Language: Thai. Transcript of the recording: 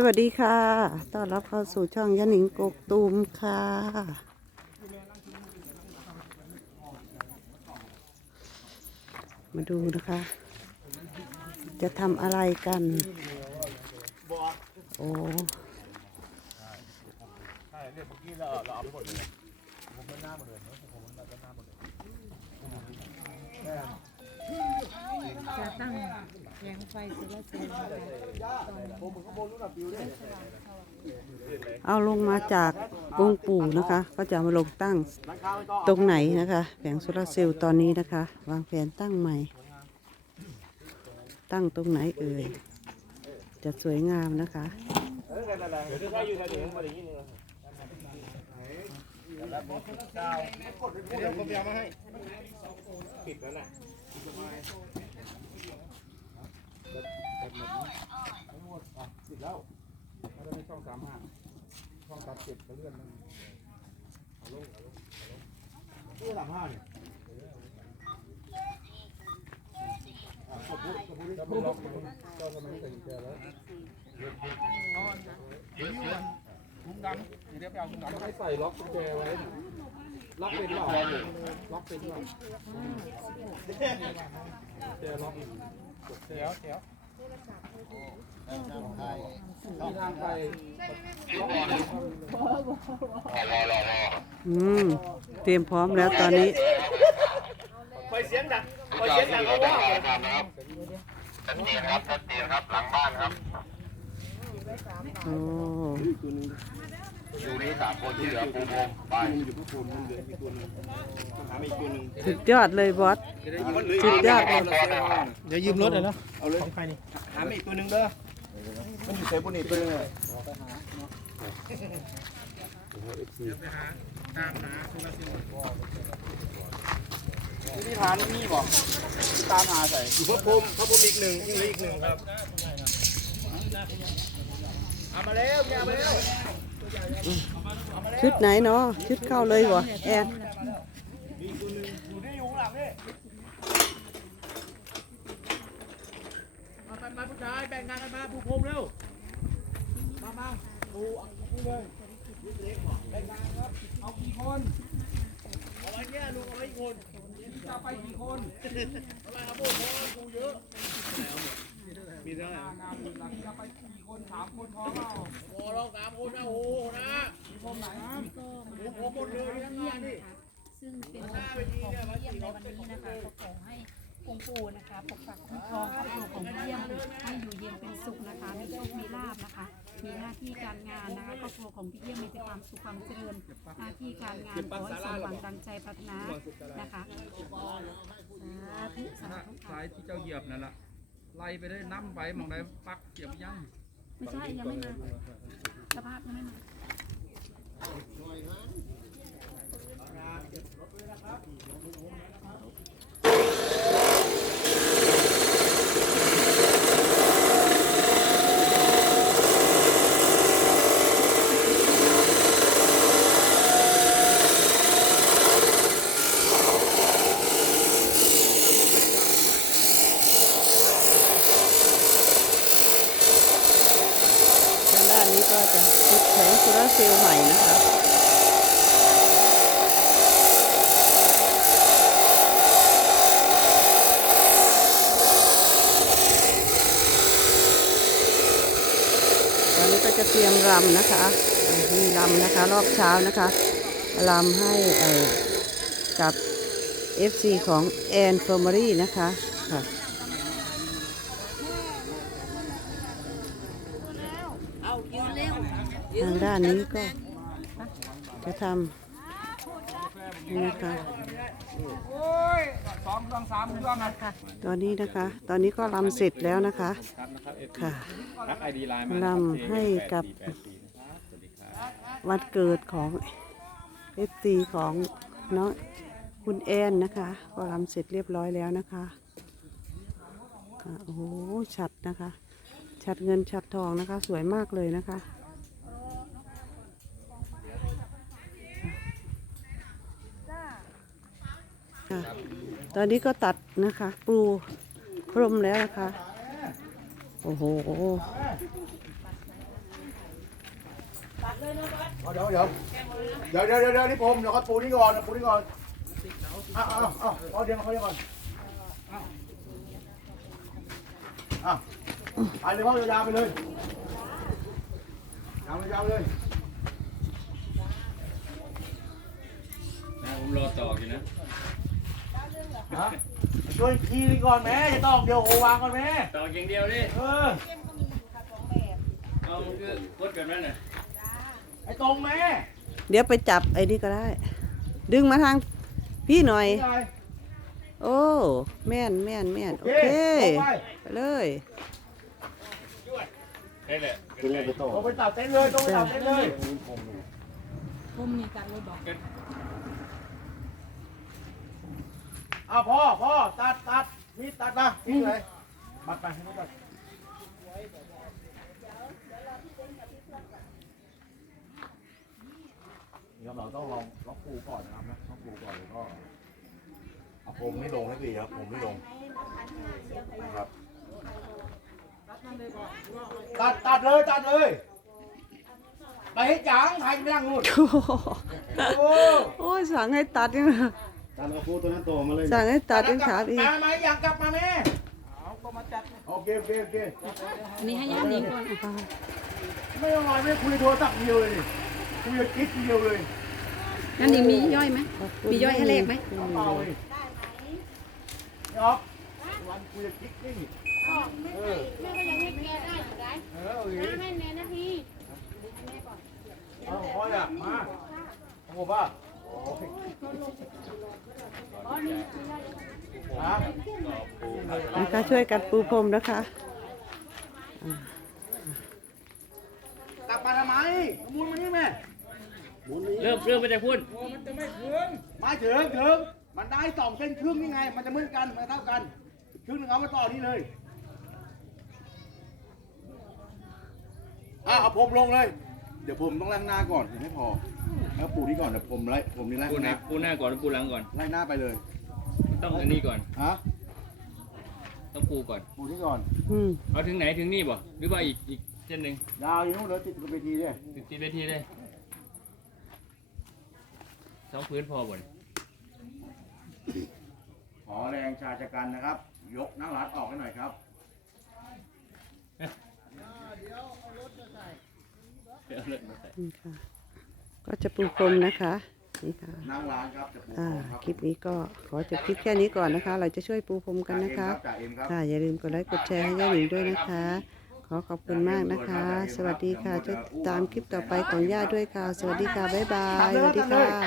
สวัสดีค่ะ ต้อนรับเข้าสู่ช่องยะหนิงกกตูมค่ะ มาดูนะคะ จะทำอะไรกัน โอ้จะตั้ง แผงไฟโซลาร์เซลล์เอาลงมาจากองค์ปู่นะคะ ก็จะมาลงตั้งตรงไหนนะคะแผงโซลาร์เซลล์ตอนนี้นะคะ วางแผนตั้งใหม่ ตั้งตรงไหนเอ่ยจะสวยงามนะคะ ช่องสามห้าช่องสามเจ็ดก็เลื่อนนั่นเอาลงเอาลงเอาลงตู้สามห้าเนี่ยกดปุ๊บกดปุ๊บกดปุ๊บล็อกมันเจ้าทำไมไม่ใส่กุญแจแล้วถุงดำเดี๋ยวไปเอาถุงดำให้ใส่ล็อกกุญแจไว้ ล็อกเป็นเปล่าล็อกเป็นเปล่ากุญแจล็อก เดี๋ยวเดี๋ยวมีทางไปอืมเตรียมพร้อมแล้วตอนนี้คอยเสียงดังคอยเสียงดังเขาว่าโอ้อยู่นี่สามคนที่เหลือปูพงไปอยู่ทุกคนมันเหลืออีกตัวนึงหาอีกตัวนึงสุดยอดเลยบอส สุดยอดเลย เดี๋ยวยืมรถเลยเนาะเอาเลยของใครนี่หาอีกตัวนึงเด้อมันอยู่เซฟบนนี่ตัวนึงเลยที่ฐานนี่บอกตามหาใส่อยู่พระพรหมพระพรหมอีกหนึ่งยังเหลืออีกหนึ่งครับเอามาแล้วเอามาแล้ว ชุดไหนเนาะชุดเข้าเลยวะแอนอยู่ที่อยู่ข้างหลังนี่มาไปมาผู้ชายแบ่งงานกันมาปูพรมเร็ว มามาปูปูเลยแบ่งงานครับ เอากี่คนเอาไว้เนี่ยลุงเอาไว้กี่คนจะไปกี่คนอะไรครับปูเพราะว่าปูเยอะ มีเท่าไหร่งานหลังจะไปกี่คนสามคนพอเปล่าโอ้เราสามคนนะโอ้โหนะ มไหนปูผมหมดเลยทั้งงานนี่ซึ่งเป็นของเยี่ยมในวันนี้นะคะก็ขอให้องค์ปู่นะคะปกปักคุ้มครองครอบครัวของพี่เยี่ยมให้อยู่เย็นเป็นสุขนะคะมีโชคมีลาบนะคะ มีหน้าที่การงานนะคะครอบครัวของพี่เยี่ยมมีแต่ความสุขความเจริญหน้าที่การงานขอให้สมหวังดังใจปรารถนานะคะสาธุสาธุสายที่เจ้าเหยียบนั่นแหละไล่ไปได้น้ำไปมองได้ปักเหยียบยังไม่ใช่ยังไม่มาสภาพยังไม่มา ทางด้านนี้ก็จะติดแผงโซลาร์ เซลล์ใหม่นะคะ ตอนนี้ก็จะเตรียมรำนะคะอ่ามีรำนะคะรอบเช้านะคะรำให้เอ่อกับ FC ของแอนเฟอร์มารีนะคะค่ะ ทางด้านนี้ก็จะทำนี่นะคะโอ้ยสองเครื่องสามเครื่องนะตอนนี้นะคะ ตอนนี้ก็รำเสร็จแล้วนะคะค่ะรำให้กับวันเกิดของเอฟซีของน้องคุณแอนนะคะ ก็รำเสร็จเรียบร้อยแล้วนะคะค่ะโอ้โหชัดนะคะ ชัดเงินชัดทองนะคะ สวยมากเลยนะคะค่ะ ตอนนี้ก็ตัดนะคะ ปูพรมแล้วนะคะ โอ้โหเดี๋ยวเดี๋ยวเดี๋ยวเดี๋ยวเดี๋ยวนี่ผมเดี๋ยวเขาปูนี่ก่อนปูนี่ก่อนเอาเอาเอาเอาเดี๋ยวเขาเดี๋ยวก่อนอะไปเลยพ่อยาวไปเลยยาวเลยยาวเลยนะผมรอต่ออยู่นะ ฮะช่วยทีนึงก่อนแม่จะต้องเดี๋ยวโอวางก่อนแม่ต่ออย่างเดียวดิเออเอาคือกดกันนั่นน่ะไอ้ตรงแม่เดี๋ยวไปจับไอ้นี่ก็ได้ ดึงมาทางพี่หน่อยนี่ไงโอ้ แม่นแม่นแม่นโอโอเคเคตรงไปไปเลย นี่แหละตรงไปตัดเต้นเลยตรงไปตัดเต้นเลยผมนี่กันเลยบอก เอาพ่อพ่อตัดตัดนี่ตัดมานี่เลยตัดไปให้ตัดนี่ครับเราต้องลองล็อกปูก่อนนะครับนะล็อกปูก่อนแล้วก็เอาผมไม่ลงให้ดีครับผมไม่ลงนะครับตัดตัดเลยตัดเลยไปให้จังใครไม่นั่งนู่นโอ้โหโอ้โอ้ยสั่งให้ตัดยัง ตัดเอาปูตัวนั้นโตมาเลยสั่งให้ตัดยังถามอีก มาไหมอยากกลับมาไหมโอเคโอเคโอเคอันนี้ให้ย่าหนิงก่อนอะไม่ต้องรอไม่คุยโทรศัพท์เดียวเลยนี่คุยกับกิ๊กเดียวเลยย่าหนิงมีย่อยไหมมีย่อยให้เลขไหมเอาเปล่าเลยนี่ออกวันคุยกับกิ๊กนี่เออแม่ก็ยังให้แกได้อยู่ได้เออโอเคน้าให้แน่นะพี่เอาพ่ออยากมาโอ้ป่ะโอ้ยฮะ นะคะช่วยกันปูพรมนะคะกลับมาทำไมมูลมานี่แม่เริ่มเริ่มไปจากพูดไม่ถึงถึงมันได้สองเส้นครึ่งนี่ไง มันจะเหมือนกันมันเท่ากันครึ่งหนึ่งเอามาต่อนี่เลยอะเอาผมลงเลย เดี๋ยวผมต้องไล่ข้างหน้าก่อนถึงไม่พอ แล้วปูนี่ก่อนเดี๋ยวผมไล่ผมนี่ไล่พูดข้างไหนหน้าพูดหน้าก่อนหรือพูดหลังก่อน ไล่หน้าไปเลย ต้องอันนี้ก่อนฮะ ต้องปูก่อน ปูนี่ก่อน อืมเอาถึงไหนถึงนี่บ่หรือว่าอีกอีกเส้นหนึ่งยาวอยู่นู้นเลยติดกับเวทีเนี่ยติดตีเวทีเลยสองพื้นพอบ่นขอแรงชายชะกันนะครับ ยกนั่งรัดออกให้หน่อยครับเอาเลยมาใส่ นี่ค่ะ ก็จะปูพรมนะคะนี่ค่ะนั่งร้านครับจะปูอ่าครับคลิปนี้ก็ขอจบคลิปแค่นี้ก่อนนะคะ เราจะช่วยปูพรมกันนะคะจ่าเอ็มครับค่ะอย่าลืมกดไลค์กดแชร์ให้ย่าหนิงด้วยนะคะ ขอขอบคุณมากนะคะ สวัสดีค่ะจะตามคลิปต่อไปของย่าด้วยค่ะ สวัสดีค่ะบ๊ายบายสวัสดีค่ะ